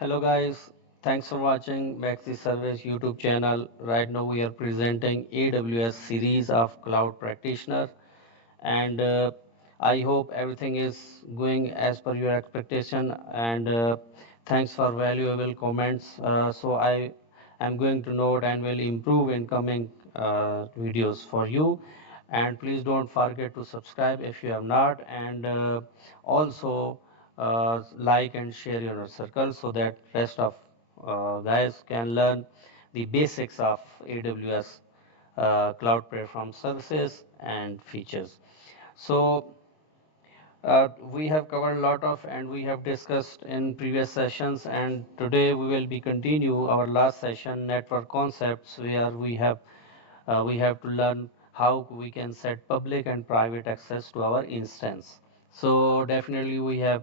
Hello guys, thanks for watching Maxi Service YouTube channel. Right now we are presenting AWS series of Cloud Practitioner and I hope everything is going as per your expectation and thanks for valuable comments. So I am going to note and will improve in coming videos for you, and please don't forget to subscribe if you have not, and also like and share in your circle so that rest of guys can learn the basics of AWS cloud platform services and features. So we have covered a lot of and we have discussed in previous sessions, and today we will be continue our last session, network concepts, where we have to learn how we can set public and private access to our instance. So definitely we have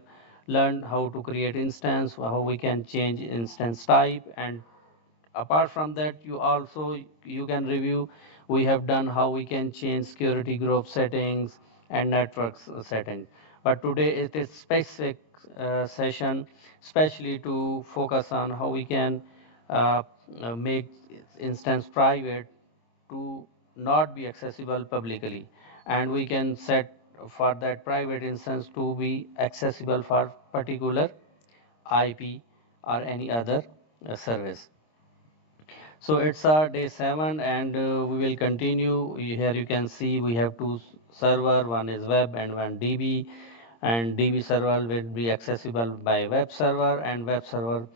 learned how to create instance, how we can change instance type, and apart from that you can review we have done how we can change security group settings and networks settings. But today it is specific session especially to focus on how we can uh, make instance private to not be accessible publicly, and we can set for that private instance to be accessible for particular IP or any other service. So it's our day 7 and we will continue. Here you can see we have two server, one is web and one DB, and DB server will be accessible by web server and web server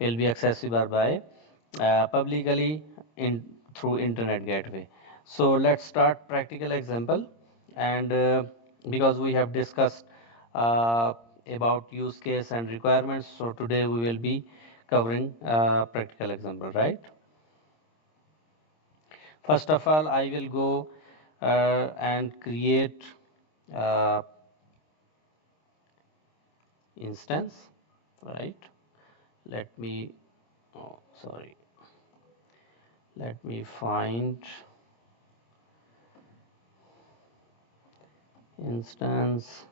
will be accessible by publicly in through internet gateway. So let's start practical example, and because we have discussed uh, about use case and requirements, so today we will be covering practical example, right? First of all, I will go and create uh, instance, right? Let me, oh, sorry, let me find instance.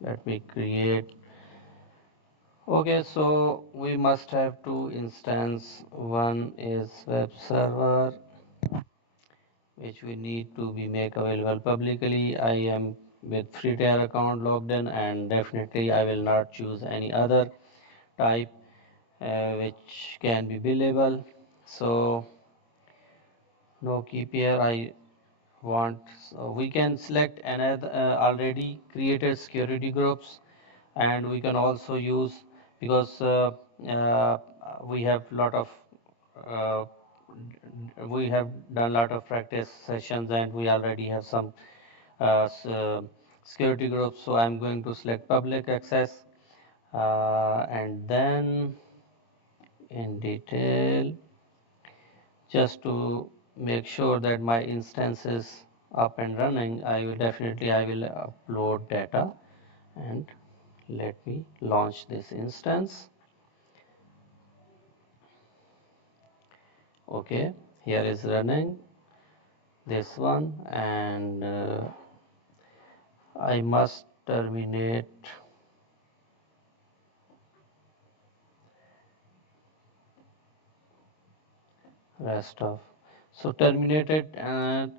Let me create. Okay, so we must have two instance. One is web server, which we need to be make available publicly. I am with free tier account logged in, and definitely I will not choose any other type which can be billable. So no keep here I want. So we can select another already created security groups, and we can also use, because uh, we have lot of uh, we have done lot of practice sessions and we already have some security groups. So I'm going to select public access, and then in detail, just to make sure that my instance is up and running, I will upload data, and let me launch this instance. Okay, here is running this one, and I must terminate rest of. So terminated, and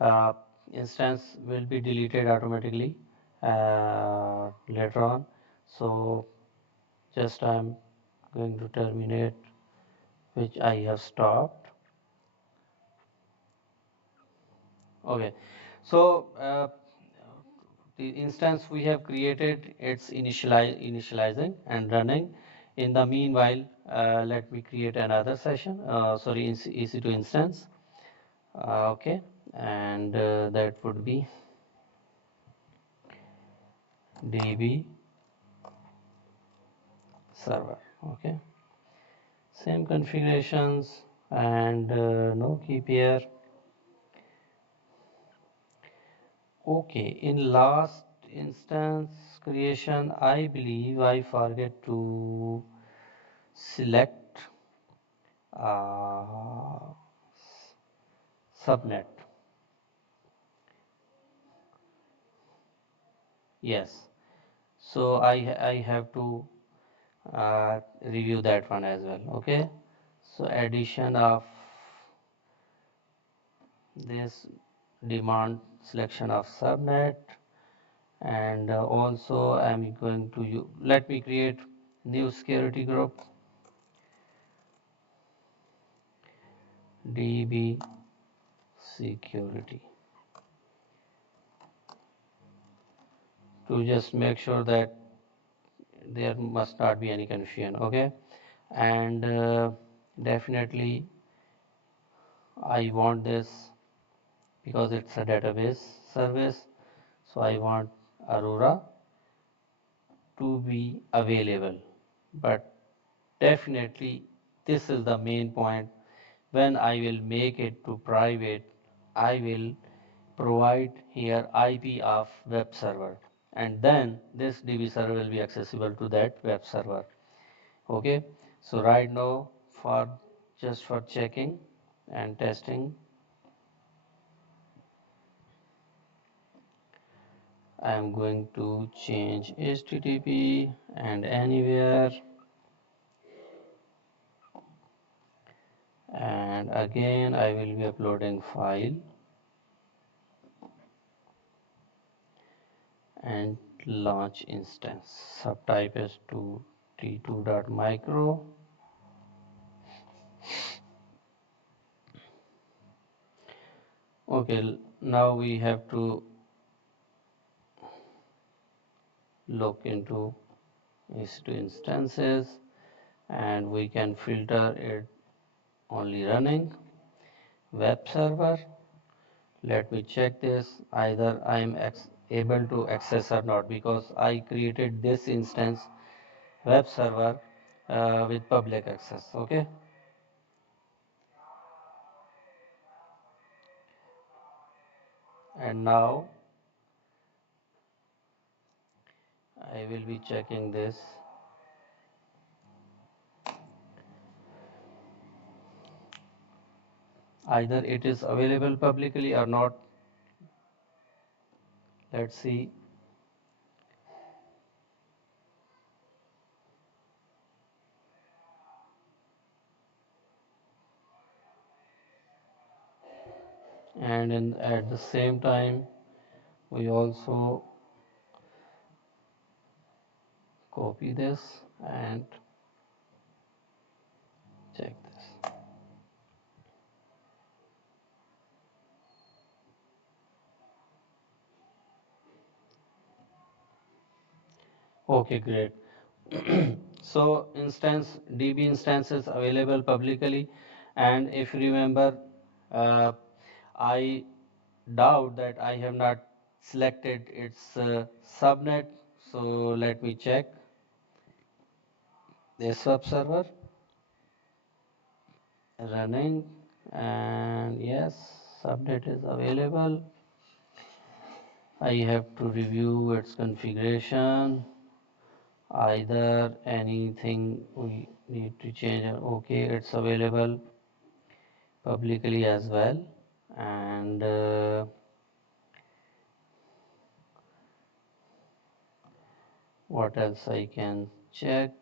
uh, instance will be deleted automatically later on. So just I'm going to terminate which I have stopped. Okay, so the instance we have created, it's initializing and running. In the meanwhile, let me create another session, sorry, EC2 instance. Okay, and that would be DB server. Okay, same configurations, and no keep here. Okay, in last instance creation, I believe I forget to select uh, subnet. Yes, so I have to review that one as well. Okay, so addition of this demand selection of subnet, and also I'm going to let me create new security group, DB security, to just make sure that there must not be any confusion. Okay, and definitely I want this because it's a database service, so I want Aurora to be available. But definitely this is the main point. When I will make it to private, I will provide here IP of web server, and then this DB server will be accessible to that web server. Okay, so right now, for just for checking and testing, I am going to change HTTP and anywhere, and again I will be uploading file and launch instance. Subtype is to t2.micro. Okay, now we have to look into EC2 instances, and we can filter it only running web server. Let me check this, either I am able to access or not, because I created this instance web server with public access. Okay, and now I will be checking this, either it is available publicly or not. Let's see. And at the same time we also copy this and check this. Okay, great. So DB instance is available publicly, and if you remember, uh, I doubt that I have not selected its subnet. So let me check this web server running, and yes, subnet is available. I have to review its configuration, either anything we need to change. Okay, it's available publicly as well, and what else I can check?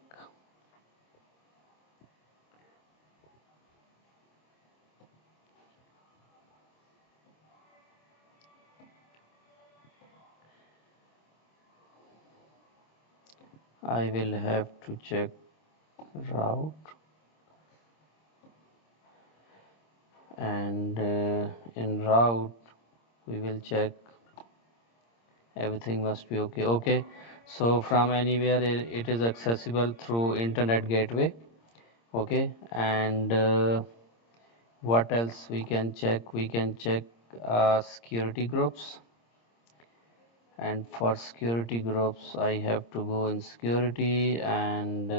I will have to check route, and in route we will check everything must be okay. Okay, so from anywhere it is accessible through internet gateway. Okay, and what else we can check? We can check security groups, and for security groups I have to go in security, and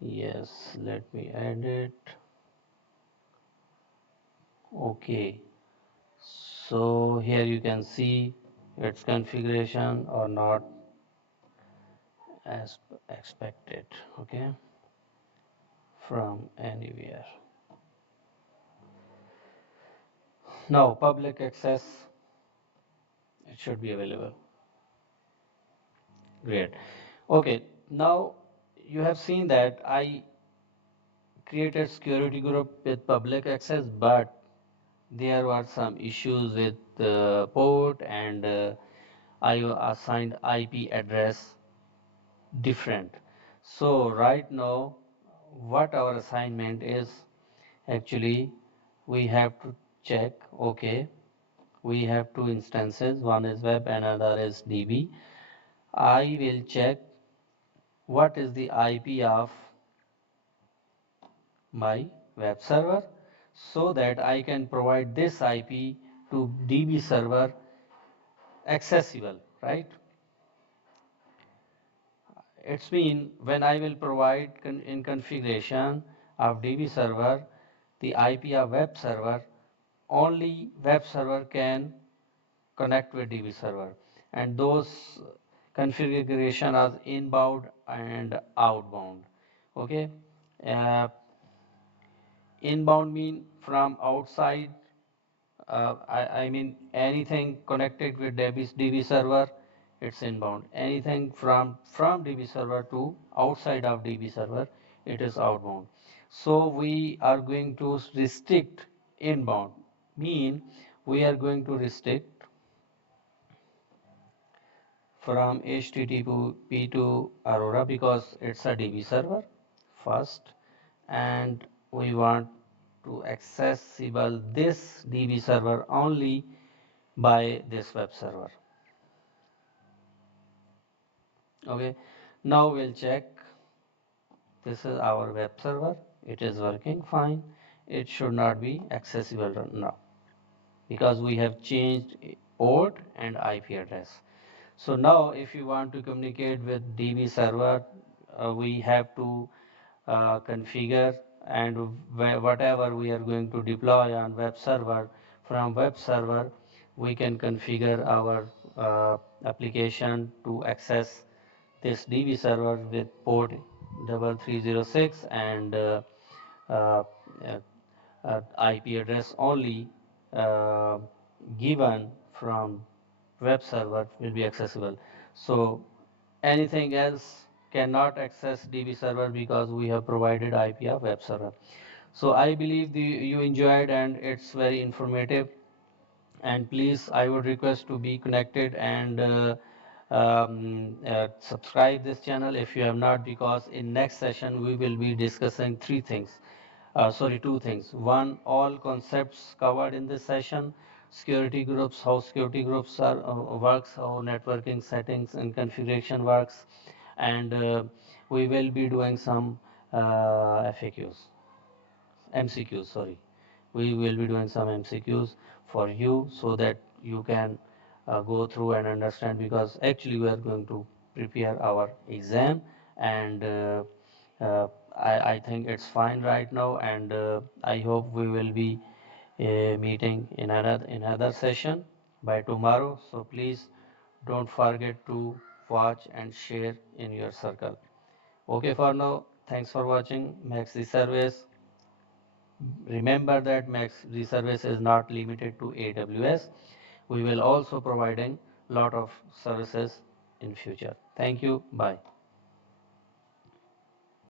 yes, let me add it. Okay, so here you can see its configuration or not as expected. Okay, from anywhere. Now public access. it should be available. Great. Okay, now you have seen that I created security group with public access, but there were some issues with port and I assigned IP address different. So right now, what our assignment is, actually we have to check, okay, we have two instances, one is web, another is DB. I will check what is the IP of my web server so that I can provide this IP to DB server accessible, right? It's mean when I will provide in configuration of DB server the IP of web server, only web server can connect with DB server, and those configuration are inbound and outbound. Okay, uh, inbound mean from outside, I mean anything connected with DB server, it's inbound. Anything from DB server to outside of DB server, it is outbound. So we are going to restrict inbound. Mean we are going to restrict from HTTP to Aurora because it's a DB server first, and we want to accessible this DB server only by this web server. Okay, now we'll check. This is our web server. It is working fine. It should not be accessible now because we have changed port and IP address. So now if you want to communicate with DB server, we have to configure, and whatever we are going to deploy on web server, from web server we can configure our application to access this DB server with port 3306 and uh, IP address only uh, given from web server will be accessible. So anything else cannot access DB server because we have provided IP of web server. So I believe you enjoyed and it's very informative, and please I would request to be connected and subscribe this channel if you have not, because in next session we will be discussing two things. One, all concepts covered in this session, security groups, how security groups are works, how networking settings and configuration works, and we will be doing some FAQs, MCQs, sorry. We will be doing some MCQs for you so that you can go through and understand, because actually we are going to prepare our exam, and I think it's fine right now, and I hope we will be meeting in another session by tomorrow. So please don't forget to watch and share in your circle. Okay, for now, thanks for watching Max the Service. Remember that Max the service is not limited to AWS. We will also providing lot of services in future. Thank you. Bye.